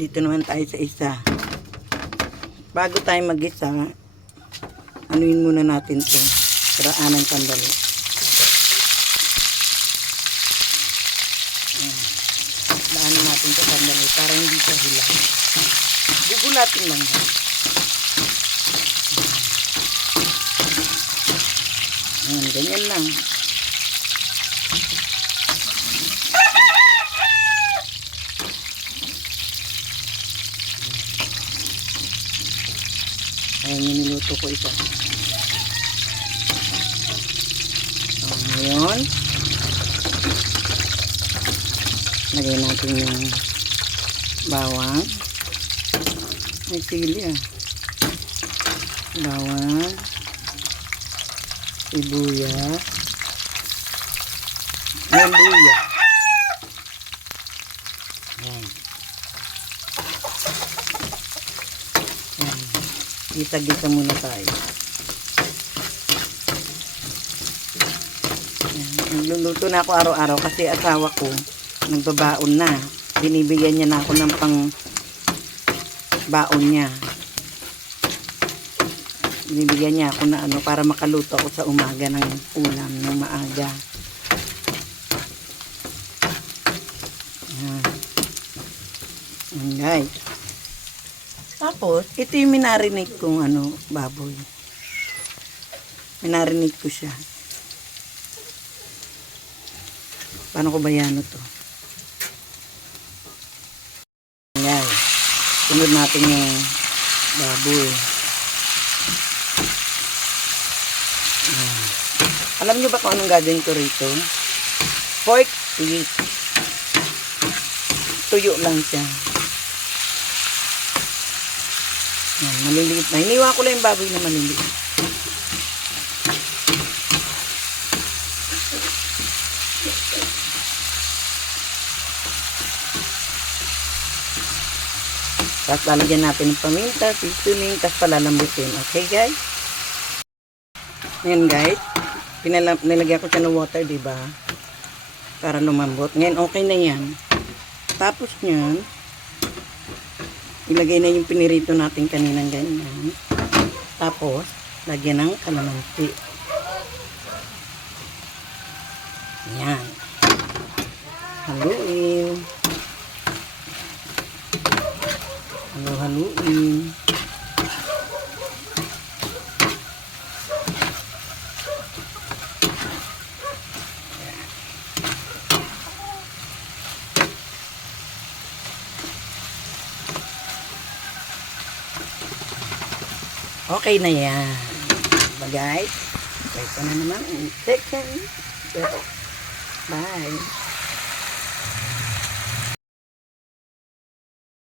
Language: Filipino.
Dito naman tayo sa isa. Bago tayo mag-isa, anuin muna natin ito. Paraanan sandali. Daanan natin ito sandali para hindi siya hilang. Gugulatin lang. Ganyan lang. Ayan yung niluto ko ito. Ngayon, lagay natin yung bawang. May sili bawang, sibuyas, luya. Gisa-gisa muna tayo. Nagluluto na ako araw-araw kasi asawa ko nagbabaon na. Binibigyan niya na ako ng pang baon niya. Binibigyan niya ako na para makaluto ako sa umaga ng ulam ng maaga. Yan guys. Tapos, ito yung minarinig kong baboy. Minarinig ko siya. Paano ko ba yan ito? Ayan. Sunod natin yung baboy. Ayan. Alam nyo ba kung anong gagawin ko rito? Pork feet. Tuyo lang siya. Ayan, maliliit na. Hiniwa ko lang yung baboy na maliliit. Tapos lalagyan natin ng paminta, seasoning, tapos palalambutin. Okay guys? Ngayon guys, nilagyan ko siya ng water, diba? Para lumambot. Ngayon okay na yan. Tapos nyan, ilagay na yung pinirito natin kaninang ganyan. Tapos, lagyan ng kalamansi. Yan. Haluin. Haluin. Okay na yan. Diba guys? Okay ko na naman. Second. Bye.